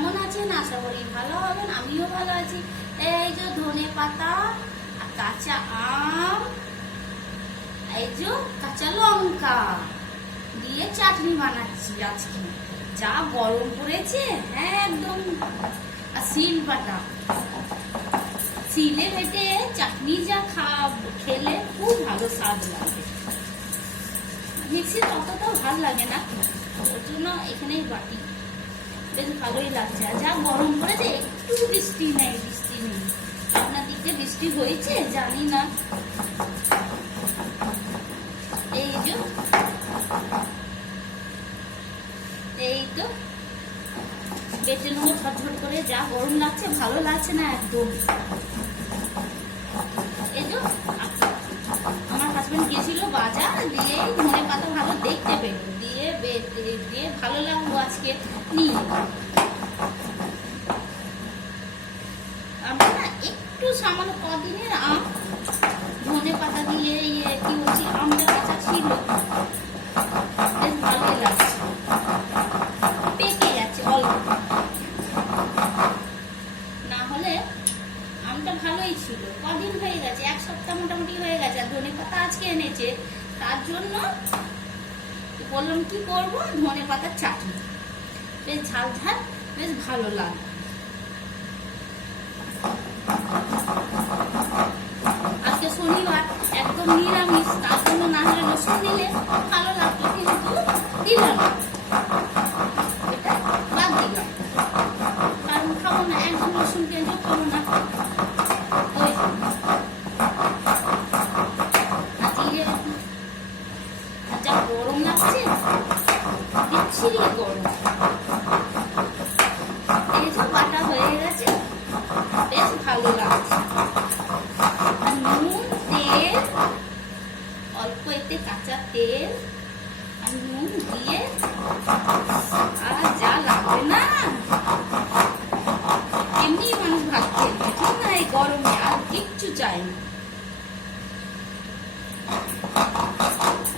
কেমন আছেন? আশা করি ভালো হবেন, আমিও ভালো আছি। এই যে ধনে পাতা আর কাঁচা আম, এই যে কাঁচা লঙ্কা দিয়ে চাটনি বানাচ্ছি আজকে। যা গরম পড়েছে, হ্যাঁ একদম। আর শিল বাটা, শিলে বেটে চাটনি যা খেলে খুব ভালো স্বাদ লাগে। মিক্সির অতটা ভালো লাগে না, ওর জন্য এখানেই বাটি। বেশ ভালোই লাগছে। আর যা গরম পড়েছে, একটু বৃষ্টি নেই। আপনার দিকে বৃষ্টি হয়েছে জানি না। এই যে এই তো বেটে নেবো ঝটঝট করে। যা গরম লাগছে, ভালো লাগছে না একদম। এই যে আমার হাজবেন্ড গিয়েছিল বাজার, দিয়ে ধনে পাতা ভালো দেখতে পেল, দিয়ে ভালো লাগলো আজকে নিয়ে। আমরা না একটু সামান্য কদিনের আম, ধনে পাতা দিয়ে কি বলছি, আমটা কাঁচা ছিল, বেশ ভালোই লাগছে। পেকে যাচ্ছে অল্প, না হলে আমটা ভালোই ছিল। কদিন হয়ে গেছে, এক সপ্তাহ মোটামুটি হয়ে গেছে। আর ধনে পাতা আজকে এনেছে, তার জন্য বললাম কি করবো, ধনে পাতার চাটনি। বেশ ঝাল ঝাল, বেশ ভালো লাগে। আজকে শনিবার, একদম নিরামিষ, তার জন্য না হলে রসুন দিলে ভালো লাগতো, কিন্তু দিলাম না, এটা বাদ দিলাম। কারণ খাবো না, একদম রসুন পেঁয়াজও খাবো না। যা গরম লাগছে, বিচ্ছিরি গরম। এই যে বাটা হয়ে গেছে, বেশ ভালো লাগছে। নুন, তেল অল্প, একটু কাঁচা তেল আর নুন দিয়ে, আর যা লাগবে না, এমনি মানুষ ভাত খেয়ে নেয়, ঠিক না? এই গরমে আর কিচ্ছু চাই না।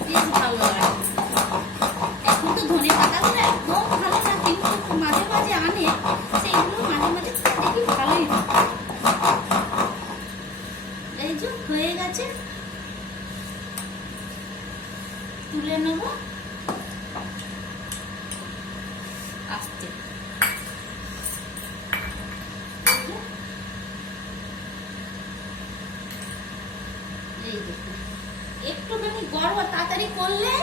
বেশ ভালো লাগে। এখন তো ধনে পাতাগুলো একদম ভালো না, কিন্তু মাঝে মাঝে আনে, সেইগুলো মাঝে মাঝে দেখি ভালোই হয়। এই যে হয়ে গেছে, তুলে নেব আস্তে। এই দেখুন, একটুখানি গরম তাড়াতাড়ি করলে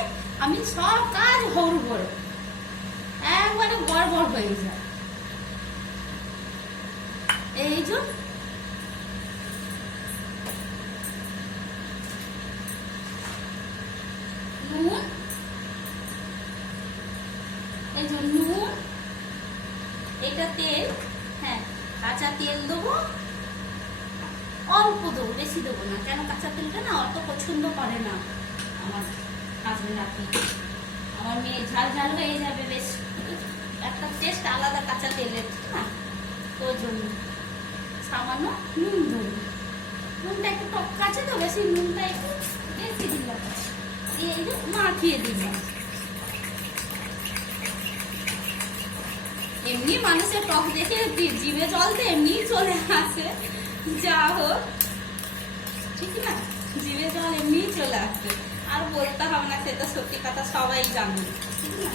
আমি সব কাজ হড়বড়, একবারে গড়বড় হয়ে যায়। এই যে নুন, এই যে নুন, এটা তেল, হ্যাঁ কাঁচা তেল দেবো, অল্প দেবো, বেশি দেবো না। কেন কাঁচা তেলটা না অত পছন্দ করে না আমার হাজবেন্ড। আপনি, আমার মেয়ে ঝাল ঝাল হয়ে যাবে, বেশ একটা টেস্ট আলাদা কাঁচা তেলের, না ওই জন্য সামান্য নুন দেবো। নুনটা একটু টক আছে তো, বেশি নুনটা একটু বেশি দিলাম, দিয়ে এই যে মাখিয়ে দিলাম। এমনি মানুষের টক দেখে জিভে জল তো এমনি চলে আসে, যা হোক, ঠিক না? জিভে জল এমনি চলে আসবে, আর বলতে হবে না, সেটা সত্যি কথা, সবাই জানে, ঠিক না?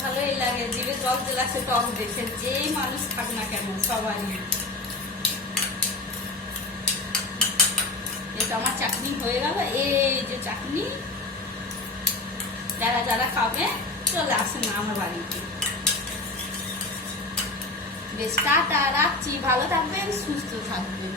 ভালোই লাগে, জিভে জল চলে আসে টক দেখে, যেই মানুষ থাক না কেন, সবাই। এটা আমার চাটনি হয়ে গেল। এই যে চাটনি, যারা যারা খাবে চলে আসেন আমার বাড়িতে। বেশ টাটা, রাখছি। ভালো থাকবেন, সুস্থ থাকবেন।